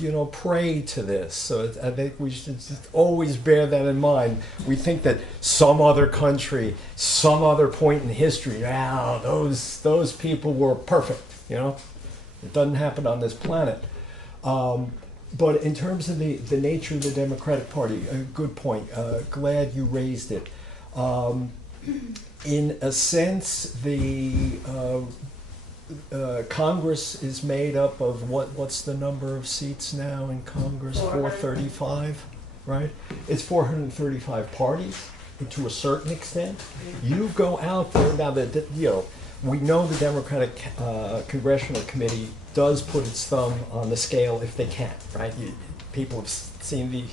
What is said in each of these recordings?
us, prey to this. So I think we should just always bear that in mind. We think that some other country, some other point in history, those people were perfect. It doesn't happen on this planet. But in terms of the nature of the Democratic Party, a good point. Glad you raised it. In a sense, the Congress is made up of what's the number of seats now in Congress? 435, right? It's 435 parties to a certain extent. You go out there now that we know the Democratic Congressional Committee does put its thumb on the scale if they can, right? People have seen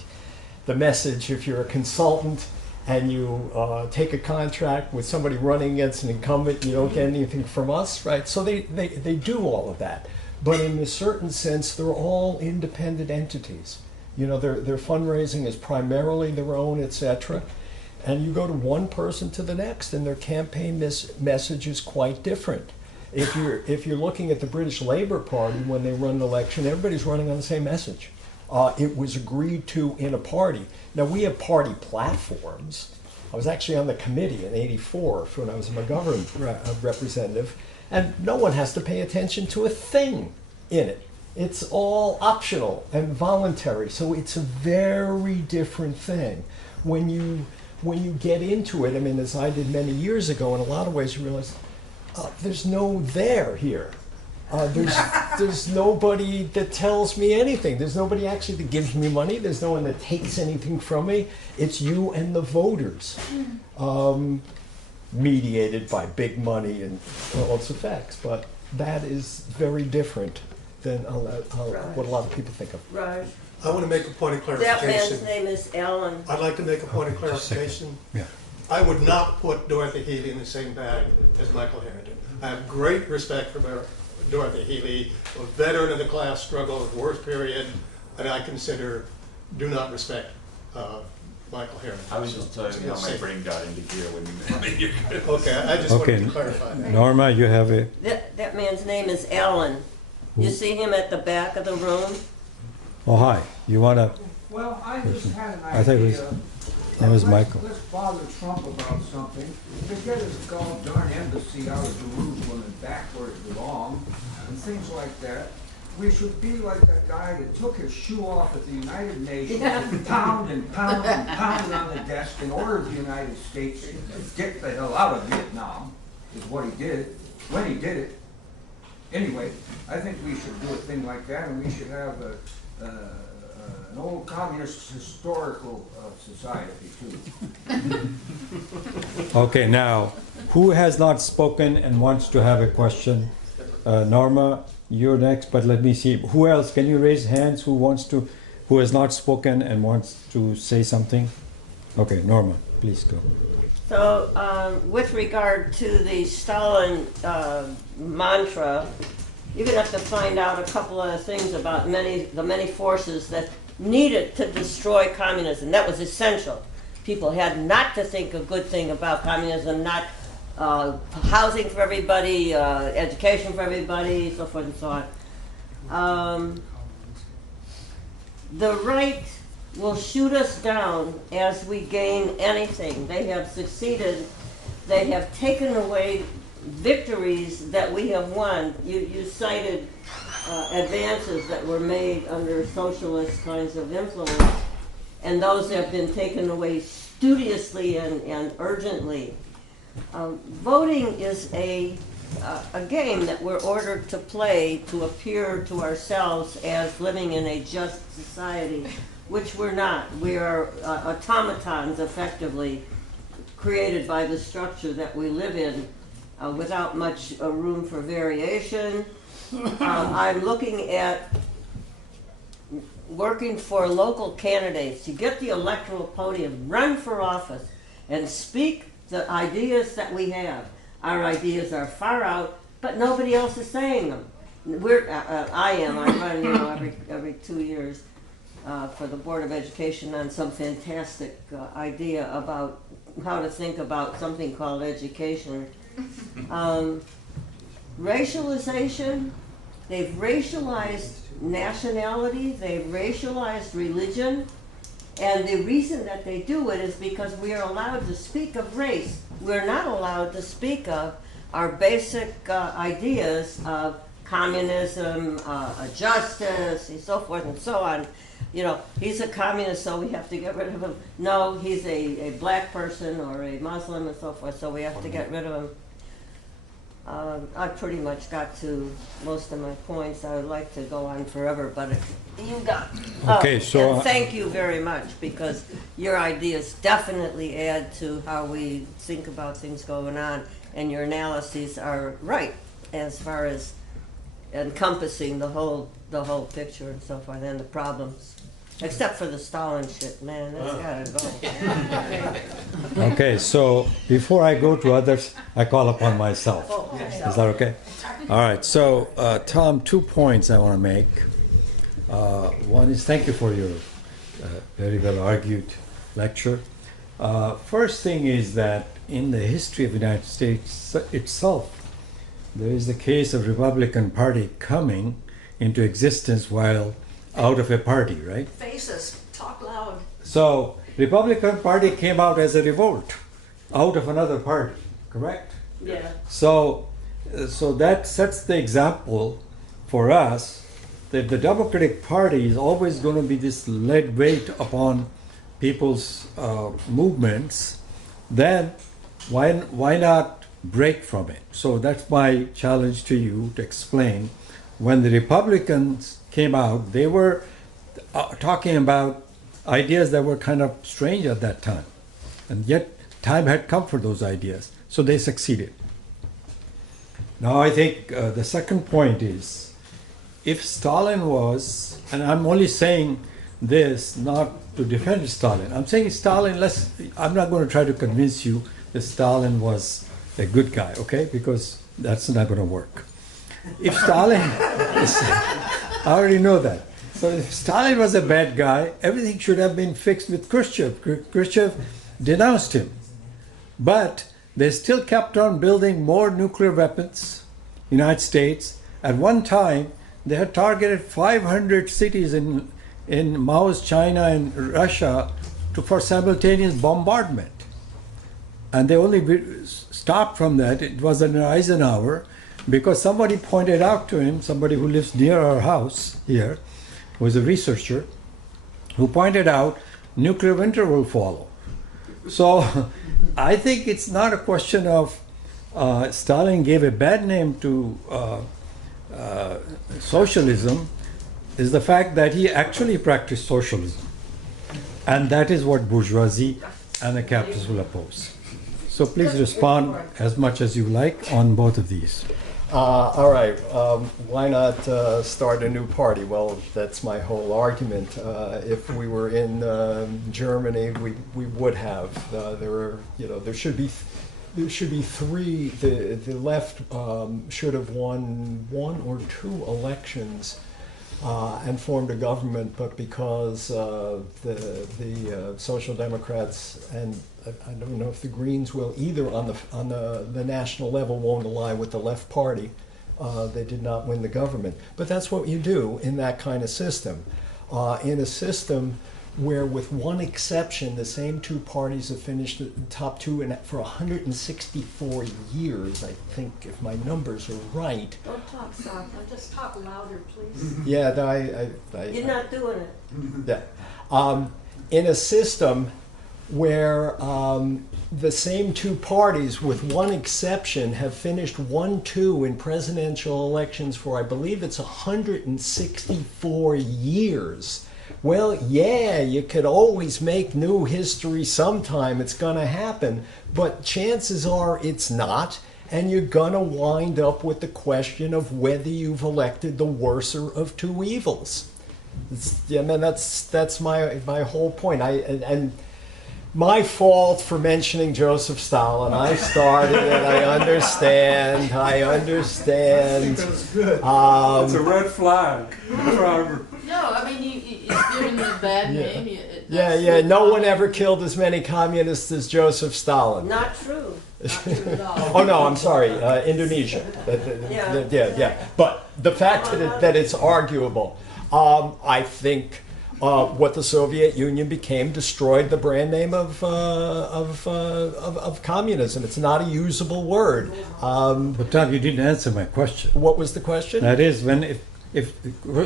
the message. If you're a consultant and you take a contract with somebody running against an incumbent, you don't get anything from us, right? So they do all of that. But in a certain sense, they're all independent entities. Their fundraising is primarily their own, etc. And you go to one person to the next, and their campaign message is quite different. If you're looking at the British Labour Party, when they run an election, everybody's running on the same message. It was agreed to in a party. Now, we have party platforms. I was actually on the committee in '84 when I was a McGovern representative, and no one has to pay attention to a thing in it. It's all optional and voluntary, so it's a very different thing. When you get into it, as I did many years ago, in a lot of ways you realize there's no there here. There's nobody that tells me anything. There's nobody actually that gives me money. There's no one that takes anything from me. It's you and the voters, mediated by big money and all its effects. But that is very different than what a lot of people think of. Right. I want to make a point of clarification. That man's name is Alan. I'd like to make a point of clarification. Yeah. I would not put Dorothy Healey in the same bag as Michael Harrington. I have great respect for Dorothy Healey, a veteran of the class struggle of the worst period, and I do not respect Michael Harrington. I was just telling you how my brain got into gear when you met me. Okay, I just wanted to clarify that. Norma, you have a... That man's name is Alan. You see him at the back of the room? Oh, hi. You want to... Well, I just had an I think it idea. was... name is Michael. Let's bother Trump about something. To get his darn embassy out of Jerusalem and back where it belonged, and things like that. We should be like that guy that took his shoe off at the United Nations and pounded and pounded and pounded on the desk and ordered the United States to get the hell out of Vietnam, is what he did, when he did it. Anyway, I think we should do a thing like that, and we should have an old communist historical society too. Okay, now, who has not spoken and wants to have a question? Norma, you're next, but let me see. Who else? Can you raise hands who has not spoken and wants to say something? Okay, Norma, please go. So, with regard to the Stalin mantra, you're going to have to find out a couple of things about the many forces that needed to destroy communism. That was essential. People had not to think a good thing about communism, not housing for everybody, education for everybody, so forth and so on. The right will shoot us down as we gain anything. They have succeeded. They have taken away victories that we have won. You cited advances that were made under socialist kinds of influence, and those have been taken away studiously and urgently. Voting is a game that we're ordered to play to appear to ourselves as living in a just society, which we're not. We are automatons, effectively, created by the structure that we live in, without much room for variation. I'm looking at working for local candidates to get the electoral podium, run for office, and speak the ideas that we have. Our ideas are far out, but nobody else is saying them. I run, every 2 years for the Board of Education on some fantastic idea about how to think about something called education. Racialization, they've racialized nationality, they've racialized religion, and the reason that they do it is because we are allowed to speak of race. We're not allowed to speak of our basic ideas of communism, justice, and so forth and so on. You know, he's a communist, so we have to get rid of him. No, he's a black person or a Muslim and so forth, so we have to get rid of him. I pretty much got to most of my points. I would like to go on forever, but you got. Okay, so and thank you very much, because your ideas definitely add to how we think about things going on, and your analyses are right as far as encompassing the whole picture and so forth, and the problems. Except for the Stalin shit, man, that's gotta go. okay, so before I go to others, I call upon myself. Is that okay? All right, so Tom, 2 points I want to make. One is thank you for your very well argued lecture. First thing is that in the history of the United States itself, there is the case of Republican Party coming into existence while out of a party, right? Faces, talk loud. So Republican Party came out as a revolt out of another party, correct? Yeah. So that sets the example for us that the Democratic Party is always going to be this lead weight upon people's movements. Then why not break from it? So that's my challenge to you to explain. When the Republicans came out, they were talking about ideas that were kind of strange at that time. And yet time had come for those ideas. So they succeeded. Now I think the second point is, if Stalin was, and I'm only saying this not to defend Stalin, I'm saying Stalin, I'm not going to try to convince you that Stalin was a good guy, okay? Because that's not going to work. If Stalin, I already know that. So if Stalin was a bad guy, everything should have been fixed with Khrushchev. Khrushchev denounced him. But they still kept on building more nuclear weapons, United States. At one time, they had targeted 500 cities in Mao's China and Russia for simultaneous bombardment. And they only stopped from that. It was under Eisenhower, because somebody pointed out to him, somebody who lives near our house here, who is a researcher, who pointed out nuclear winter will follow. So I think it's not a question of Stalin gave a bad name to socialism, is the fact that he actually practiced socialism. And that is what bourgeoisie and the capitalists will oppose. So please respond as much as you like on both of these. All right, why not start a new party? Well, that's my whole argument. If we were in Germany, we would have. There should be three. The left should have won 1 or 2 elections and formed a government, but because the Social Democrats and I don't know if the Greens will either on the national level won't ally with the left party. They did not win the government. But that's what you do in that kind of system. In a system where, with one exception, the same 2 parties have finished the top 2 for 164 years, I think, if my numbers are right. Don't talk soft, just talk louder, please. Yeah, You're not doing it. yeah. In a system where the same 2 parties, with one exception, have finished 1-2 in presidential elections for, I believe it's 164 years. Well, yeah, you could always make new history sometime. It's going to happen. But chances are it's not. And you're going to wind up with the question of whether you've elected the worser of 2 evils. That's my whole point. And my fault for mentioning Joseph Stalin. I started it. I understand. It's a red flag. No, I mean, you're giving them a bad name. Yeah. No one ever killed as many communists as Joseph Stalin. Not true. Not true at all. Oh no, I'm sorry, Indonesia. Yeah. But the fact that it's arguable. I think what the Soviet Union became destroyed the brand name of communism. It's not a usable word. But Tom, you didn't answer my question. What was the question? That is, if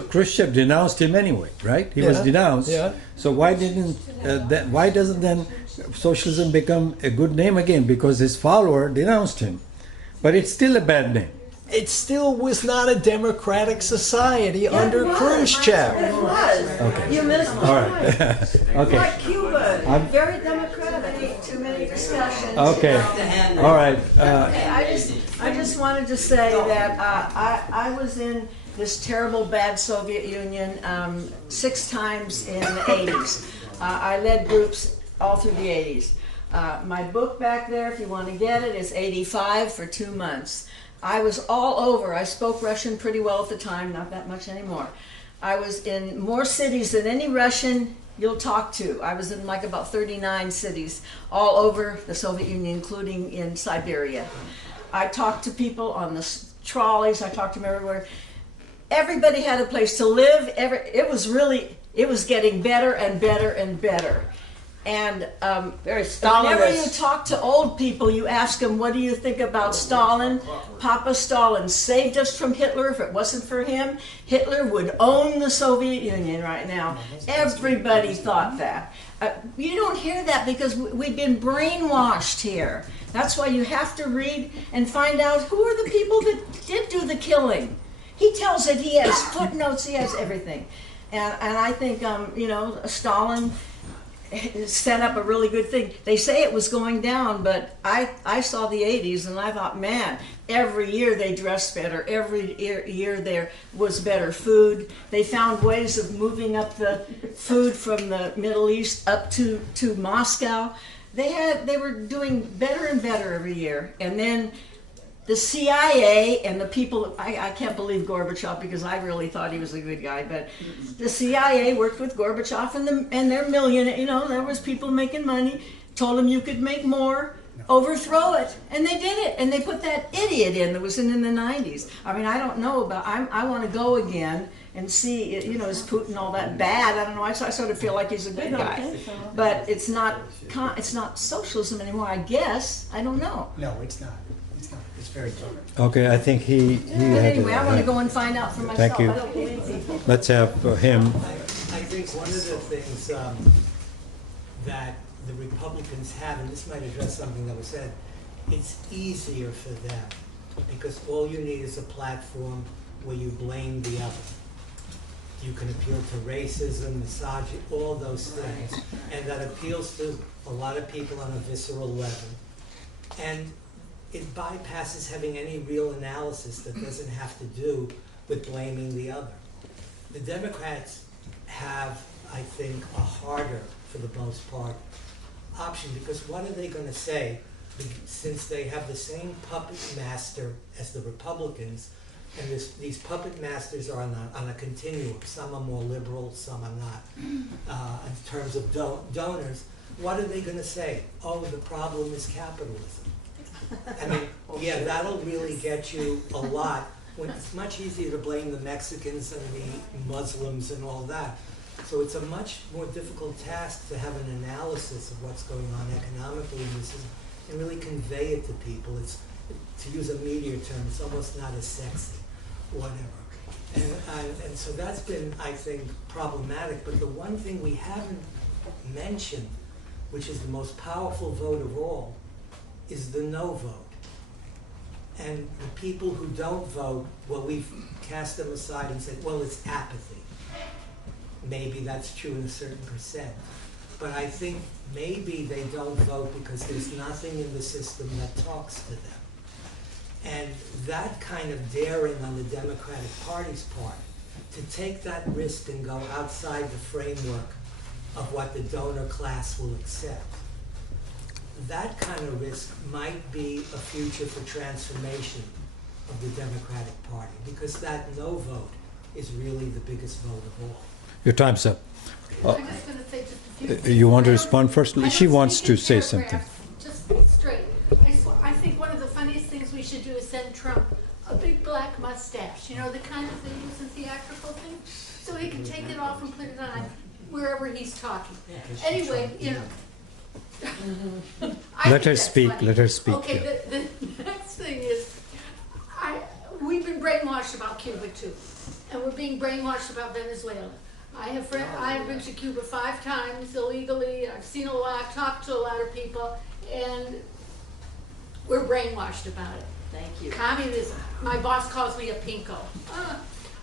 Khrushchev denounced him anyway, right? He was Yeah, denounced. yeah. So why doesn't then socialism become a good name again? Because his follower denounced him, but it's still a bad name. It still was not a democratic society under Khrushchev. It was. Okay. You missed the All point. right. Okay. Like Cuba, I'm- very democratic. Too many discussions. Okay. All right. Okay, I just wanted to say that I was in this terrible bad Soviet Union 6 times in the 80s. I led groups all through the 80s. My book back there, if you want to get it, is 85 for 2 months. I was all over. I spoke Russian pretty well at the time, not that much anymore. I was in more cities than any Russian you'll talk to. I was in like about 39 cities all over the Soviet Union, including in Siberia. I talked to people on the trolleys. I talked to them everywhere. Everybody had a place to live. It was getting better and better and better. And Very whenever you Stalinist. talk to old people, you ask them, what do you think about Stalin? Papa Stalin saved us from Hitler. If it wasn't for him, Hitler would own the Soviet Union right now. Everybody thought that. You don't hear that because we've been brainwashed here. That's why you have to read and find out who are the people that did do the killing. He tells it, he has footnotes, he has everything. And I think, Stalin set up a really good thing. They say it was going down, but I saw the 80s and I thought, man, every year they dressed better. Every year there was better food. They found ways of moving up the food from the Middle East up to Moscow. They were doing better and better every year. And then the CIA and the people, I can't believe Gorbachev because I really thought he was a good guy, but the CIA worked with Gorbachev and their millionaire, there was people making money, told them you could make more, overthrow it, and they did it, and they put that idiot in that was in the 90s. I mean, I don't know about, I want to go again and see, is Putin all that bad? I don't know, I sort of feel like he's a good guy, but it's not socialism anymore, I guess, I don't know. No, it's not. It's very different. Okay, I think he But had anyway, I want to go and find out for myself. Thank you. I don't believe people. Let's have him. I think one of the things that the Republicans have, and this might address something that was said, it's easier for them because all you need is a platform where you blame the other. You can appeal to racism, misogyny, all those things, and that appeals to a lot of people on a visceral level. And it bypasses having any real analysis that doesn't have to do with blaming the other. The Democrats have, I think, a harder, for the most part, option because what are they going to say since they have the same puppet master as the Republicans, and these puppet masters are on a continuum. Some are more liberal, some are not. In terms of donors, what are they going to say? Oh, the problem is capitalism. I mean, yeah, that'll really get you a lot. When it's much easier to blame the Mexicans and the Muslims and all that. So it's a much more difficult task to have an analysis of what's going on economically in this and really convey it to people. It's, to use a media term, it's almost not as sexy, whatever. And so that's been, I think, problematic. But the one thing we haven't mentioned, which is the most powerful vote of all, is the no vote. And the people who don't vote, well, we've cast them aside and said, well, it's apathy. Maybe that's true in a certain percent. But I think maybe they don't vote because there's nothing in the system that talks to them. And that kind of daring on the Democratic Party's part to take that risk and go outside the framework of what the donor class will accept, that kind of risk might be a future for transformation of the Democratic Party, because that no vote is really the biggest vote of all. Your time's up. I'm just going to say just a few things. You want to respond first? I don't She wants speak to in say something. paragraphs. Just straight. I think one of the funniest things we should do is send Trump a big black mustache. You know, the kind that they use in theatrical things. So everybody can take it off and put it on wherever he's talking. Anyway, you know. I Let think her that's speak, funny. let her speak. Okay, Yeah. the next thing is, we've been brainwashed about Cuba too, and we're being brainwashed about Venezuela. I have been to Cuba 5 times illegally. I've seen a lot, talked to a lot of people, and we're brainwashed about it. Thank you. Communism. My boss calls me a pinko.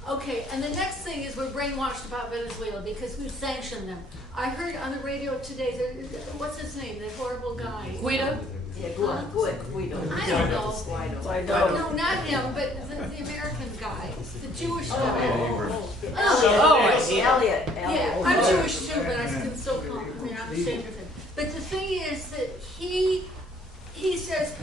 Okay, and the next thing is we're brainwashed about Venezuela because we've sanctioned them. I heard on the radio today, what's his name, that horrible guy? Guido? Yeah, Guido. I don't know. Guido. No, not him, but the American guy, the Jewish guy. Elliot. Yeah, I'm Jewish too, but I can still call him, I mean, I'm ashamed of him. But the thing is that he says,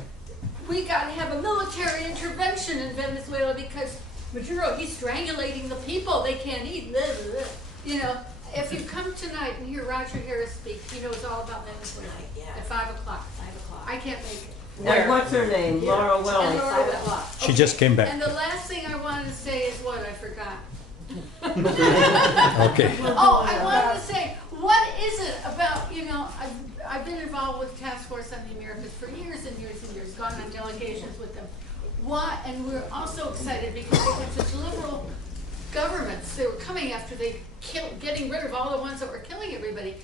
we gotta have a military intervention in Venezuela because Maduro, he's strangulating the people, they can't eat, blah, blah, blah. You know, if you come tonight and hear Roger Harris speak, he knows all about Venezuela at 5 o'clock. I can't make it. And what's her name? Laura And Wells. Laura Wells. She just came back. And the last thing I wanted to say is what? I forgot. Okay. Oh, I wanted to say, what is it about, you know, I've been involved with Task Force on the Americas for years and years and years, gone on delegations with them. Why? And we're also excited because they had such liberal governments. They were coming after getting rid of all the ones that were killing everybody.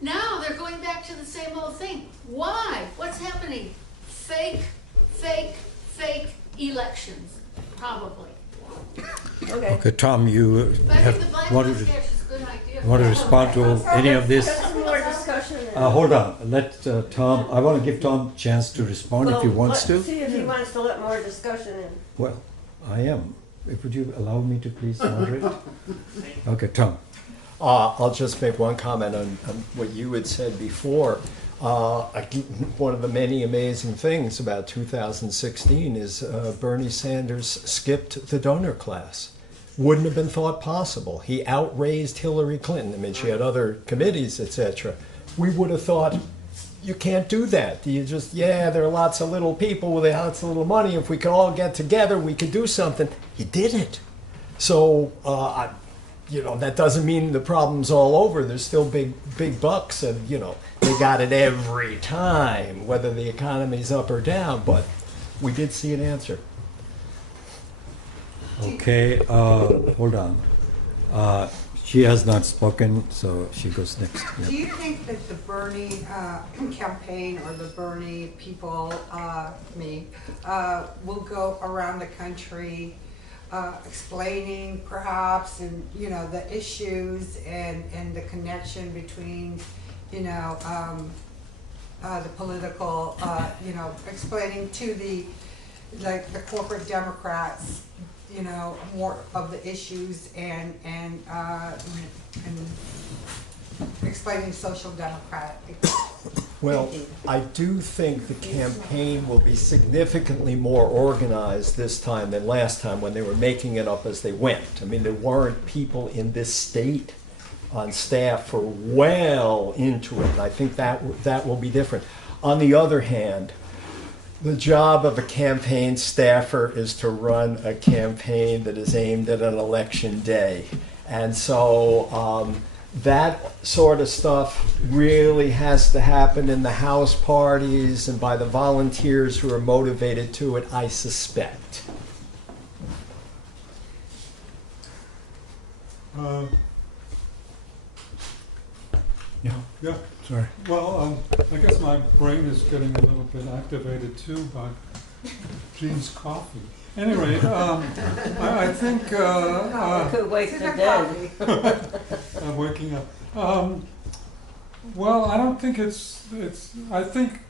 Now they're going back to the same old thing. Why? What's happening? Fake elections, probably. Okay. Okay, Tom, you But I have think the black wanted mustache is a good idea. to respond to any of this? Got some more discussion. Hold on, let Tom, I want to give Tom a chance to respond if he wants to. Let's see if he wants to let more discussion in. Well, I am. Would you allow me to please moderate? Okay, Tom. I'll just make one comment on what you had said before. One of the many amazing things about 2016 is Bernie Sanders skipped the donor class. Wouldn't have been thought possible. He outraised Hillary Clinton. I mean, she had other committees, etc. We would have thought, you can't do that. You just, there are lots of little people with lots of little money. If we could all get together, we could do something. He didn't. So, that doesn't mean the problem's all over. There's still big bucks, and they got it every time, whether the economy's up or down. But we did see an answer. Okay, hold on. She has not spoken, so she goes next. Yep. Do you think that the Bernie campaign or the Bernie people, will go around the country explaining perhaps and the issues and the connection between the political explaining to the corporate Democrats more of the issues and explaining social democratic. Well, I do think the campaign will be significantly more organized this time than last time when they were making it up as they went. I mean, there weren't people in this state on staff for well into it, and I think that will be different. On the other hand, the job of a campaign staffer is to run a campaign that is aimed at an election day. And so that sort of stuff really has to happen in the house parties and by the volunteers who are motivated to it, I suspect. Yeah, sorry. Well, I guess my brain is getting a little bit activated too by Gene's coffee. Anyway, I think Could wake the dead. I'm waking up. Well, I don't think I think,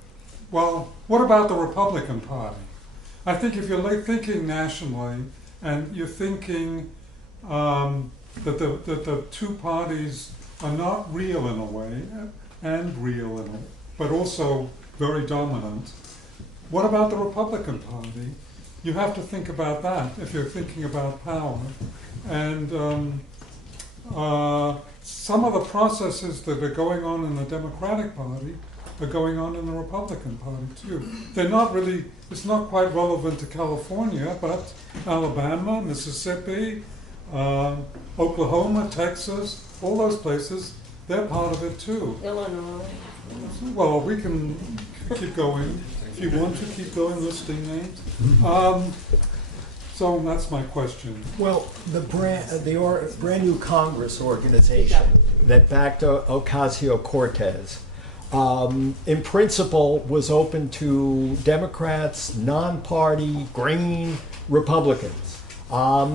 well, what about the Republican Party? I think if you're thinking nationally and you're thinking that the two parties are not real in a way and real in it, but also very dominant. What about the Republican Party? You have to think about that if you're thinking about power. And some of the processes that are going on in the Democratic Party are going on in the Republican Party too. They're not really, it's not quite relevant to California, but Alabama, Mississippi, Oklahoma, Texas, all those places, they're part of it too. Illinois. Well, we can keep going. If you want to keep going listing names. So that's my question. Well, the brand new Congress organization that backed Ocasio-Cortez, in principle, was open to Democrats, non-party, Green, Republicans.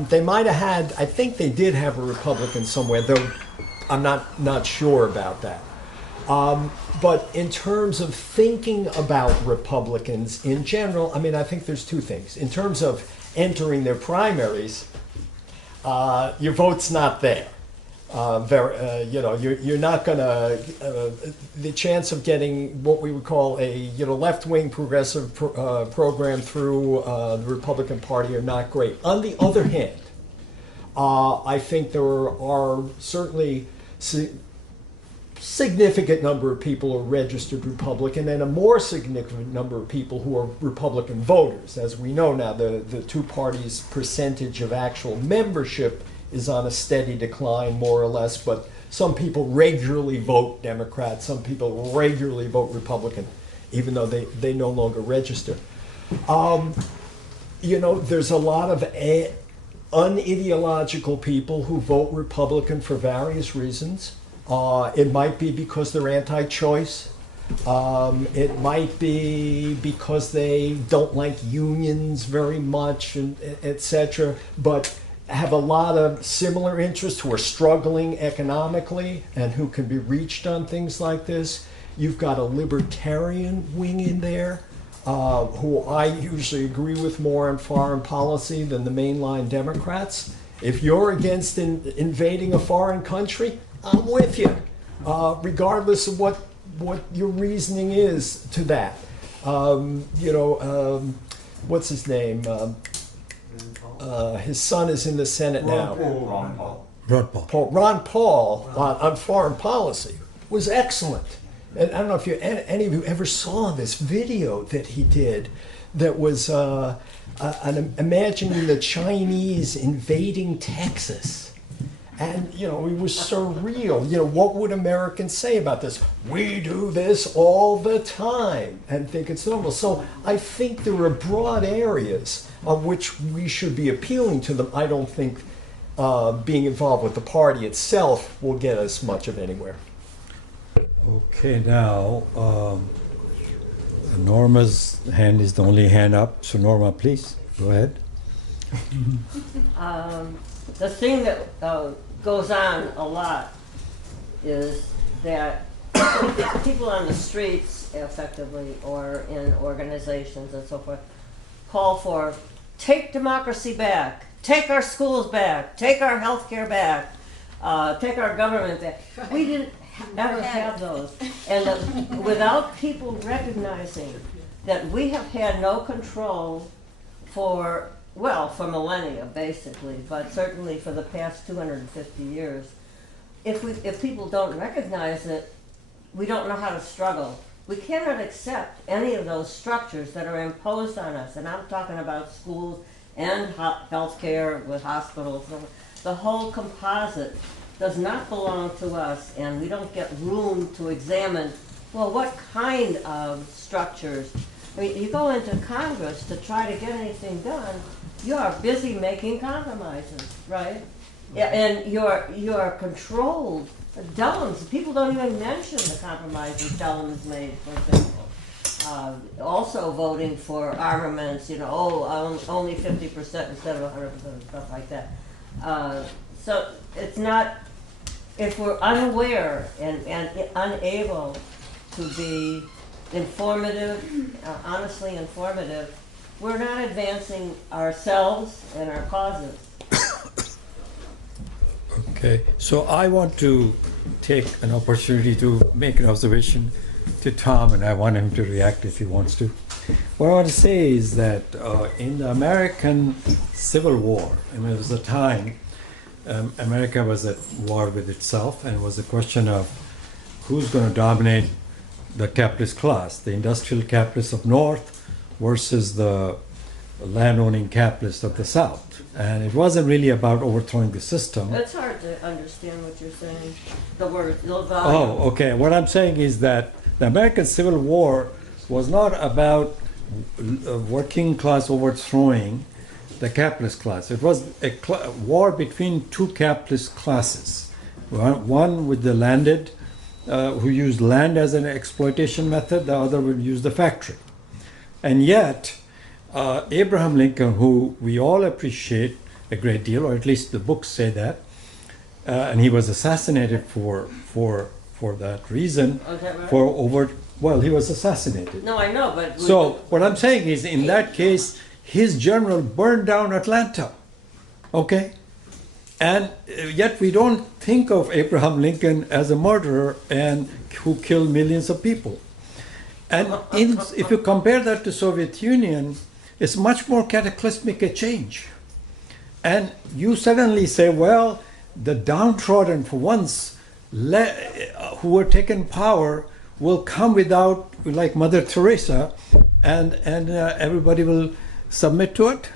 They might have had, I think they did have a Republican somewhere, though I'm not sure about that. But in terms of thinking about Republicans in general, I mean, I think there's two things. In terms of entering their primaries, your vote's not there. You're not going to. The chance of getting what we would call a left-wing progressive program through the Republican Party are not great. On the other hand, I think there are certainly significant number of people who are registered Republican and a more significant number of people who are Republican voters. As we know now, the two parties' percentage of actual membership is on a steady decline, more or less, but some people regularly vote Democrat, some people regularly vote Republican, even though they no longer register. There's a lot of unideological people who vote Republican for various reasons. It might be because they're anti-choice. It might be because they don't like unions very much, etc. But have a lot of similar interests who are struggling economically and who can be reached on things like this. You've got a libertarian wing in there, who I usually agree with more on foreign policy than the mainline Democrats. If you're against invading a foreign country, I'm with you, regardless of what your reasoning is to that. What's his name? His son is in the Senate now. Ron Paul on foreign policy was excellent. And I don't know if any of you ever saw this video that he did that was imagining the Chinese invading Texas. And, it was surreal. What would Americans say about this? We do this all the time and think it's normal. So I think there are broad areas on which we should be appealing to them. I don't think being involved with the party itself will get us much of anywhere. Okay, now, Norma's hand is the only hand up. So Norma, please, go ahead. The thing that goes on a lot is that people on the streets, effectively, or in organizations and so forth, call for take democracy back, take our schools back, take our health care back, take our government back. We didn't ever have those. And without people recognizing that we have had no control for millennia, basically, but certainly for the past 250 years. If people don't recognize it, we don't know how to struggle. We cannot accept any of those structures that are imposed on us, and I'm talking about schools and health care with hospitals. The whole composite does not belong to us, and we don't get room to examine, what kind of structures. I mean, you go into Congress to try to get anything done, you are busy making compromises, right? Yeah, and you're controlled. Dellums, people don't even mention the compromises Dellums made, for example. Also voting for armaments, only 50% instead of 100% and stuff like that. So it's not, if we're unaware and unable to be informative, honestly informative, we're not advancing ourselves and our causes. Okay, so I want to take an opportunity to make an observation to Tom, and I want him to react if he wants to. What I want to say is that in the American Civil War, it was a time America was at war with itself, and it was a question of who's going to dominate the capitalist class, the industrial capitalists of North versus the landowning capitalists of the South. And it wasn't really about overthrowing the system. It's hard to understand what you're saying, the word, the Oh, volume. okay. What I'm saying is that the American Civil War was not about working class overthrowing the capitalist class. It was a war between two capitalist classes. One with the landed, who used land as an exploitation method, the other would use the factory. And yet, Abraham Lincoln, who we all appreciate a great deal, or at least the books say that, and he was assassinated for that reason, Oh, is that right? Well, he was assassinated. No, I know, but. So what I'm saying is, in that case, his general burned down Atlanta, okay? And yet we don't think of Abraham Lincoln as a murderer and who killed millions of people. And if you compare that to Soviet Union, it's much more cataclysmic a change. And you suddenly say, well, the downtrodden for once who were taken power will come without, like Mother Teresa, and everybody will submit to it.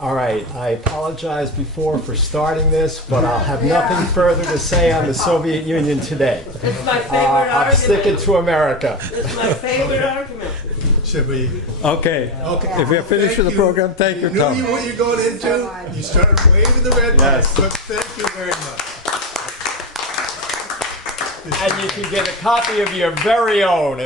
All right, I apologize before for starting this, but I'll have nothing further to say on the Soviet Union today. It's my favorite I'm argument. sticking to America. It's my favorite argument. Should we? Okay. Okay. If we are finished with the program, thank you, You Tom. knew what you're going into. You started waving the red flag, Yes. but thank you very much. And you can get a copy of your very own